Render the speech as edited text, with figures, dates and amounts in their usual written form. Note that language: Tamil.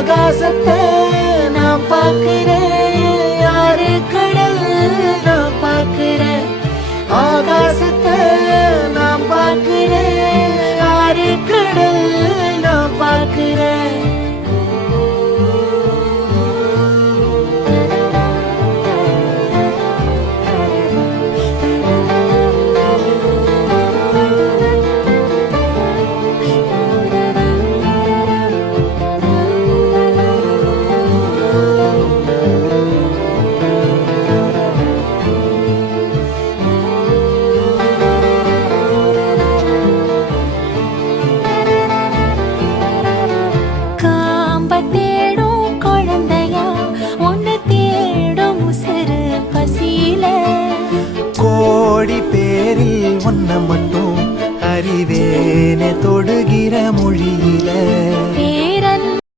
ஆகாசத்தை நான் பார்க்கிறேன், யாரு கடல் நான் பார்க்கிறேன். ஆகாசத்தை நான் பார்க்கிறேன், யாரு கடல் நான் பார்க்கிறேன். கோடி பேரில் ஒன்ன மட்டும் அறிவேனே தொடுகிற மொழியில